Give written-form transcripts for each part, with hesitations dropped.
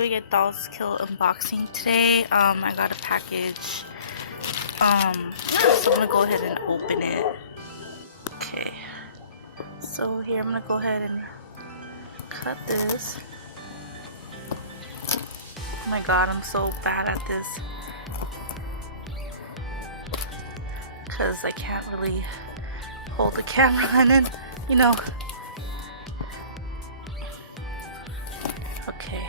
doing a Dolls Kill unboxing today. I got a package. So I'm gonna go ahead and open it. Okay. So here I'm gonna go ahead and cut this. Oh my god, I'm so bad at this. Because I can't really hold the camera and then, you know. Okay.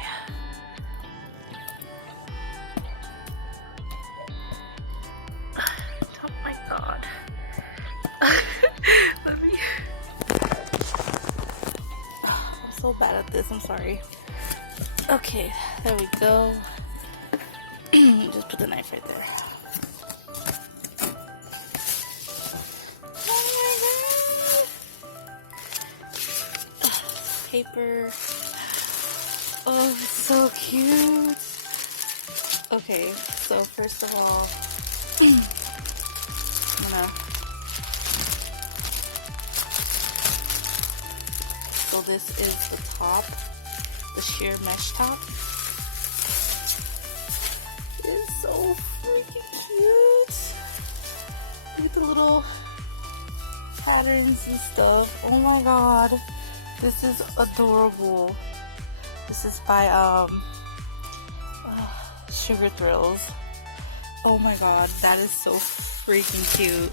Oh my god. Let me. I'm so bad at this, I'm sorry. Okay, there we go. Just put the knife right there. Paper. Oh, it's so cute. Okay, so first of all, so this is the top, the sheer mesh top. It's so freaking cute. Look at the little patterns and stuff. Oh my god. This is adorable. This is by Sugar Thrills. Oh my god, that is so freaking cute.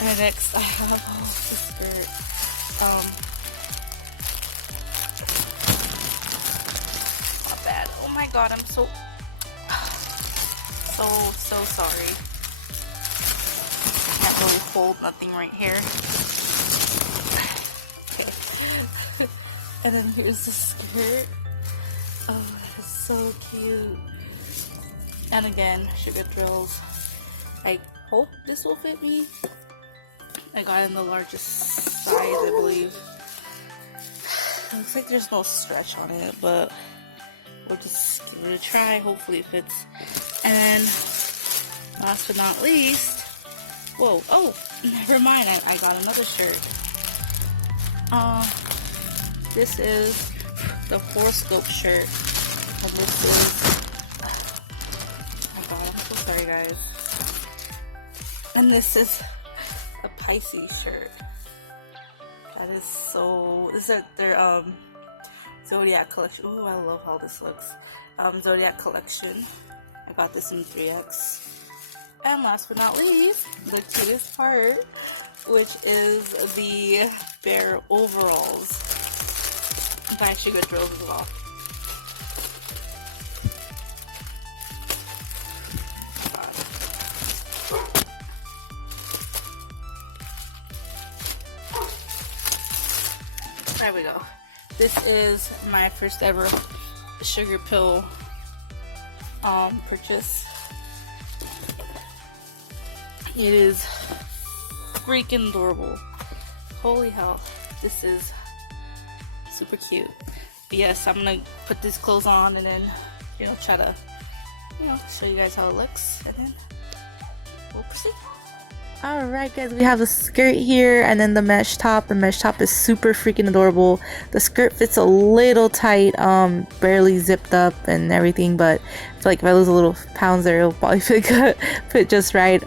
And then next I have the skirt. Not bad. Oh my god, I'm so sorry. Can't really hold nothing right here. Okay. And then here's the skirt. Oh, that is so cute. And again, Sugar Thrills. I hope this will fit me. I got it in the largest size, I believe. It looks like there's no stretch on it, but we'll just give it a try. Hopefully it fits. And then, last but not least, whoa, oh, never mind. I got another shirt. This is the horoscope shirt. And this is, oh my god, I'm so sorry guys. And this is a Pisces shirt. That is so, this is their Zodiac collection. Ooh, I love how this looks. Zodiac collection. I got this in 3X. And last but not least, the cutest part, which is the bear overalls by Sugar Thrills as well. There we go. This is my first ever Sugar Pill purchase. It is freaking adorable. Holy hell, this is super cute. But yes, I'm gonna put these clothes on and then, you know, try to, you know, show you guys how it looks, and then we'll proceed. Alright guys, we have the skirt here and then the mesh top. The mesh top is super freaking adorable. The skirt fits a little tight, barely zipped up and everything, but I feel like if I lose a little pounds there, it'll probably fit just right.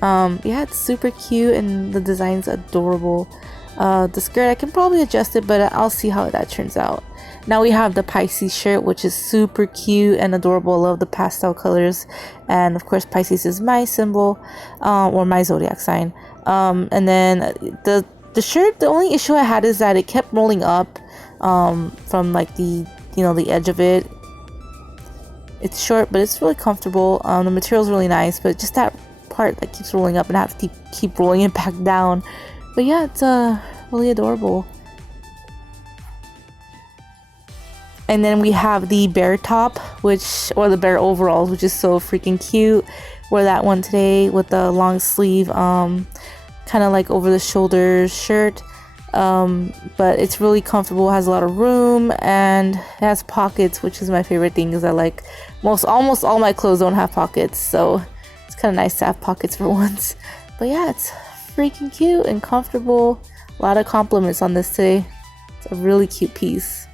Yeah, it's super cute and the design's adorable. The skirt, I can probably adjust it, but I'll see how that turns out. Now we have the Pisces shirt, which is super cute and adorable. I love the pastel colors, and of course Pisces is my symbol, or my zodiac sign. And then the shirt, the only issue I had is that it kept rolling up from like the, you know, the edge of it. It's short, but it's really comfortable. The material's really nice, but just that part that keeps rolling up and I have to keep rolling it back down. But yeah, it's really adorable. And then we have the bear top, or the bear overalls, which is so freaking cute. Wore that one today with the long sleeve, kind of like over the shoulder shirt. But it's really comfortable, has a lot of room, and it has pockets, which is my favorite thing, because I like almost all my clothes don't have pockets, so it's kind of nice to have pockets for once. But yeah, it's freaking cute and comfortable. A lot of compliments on this today. It's a really cute piece.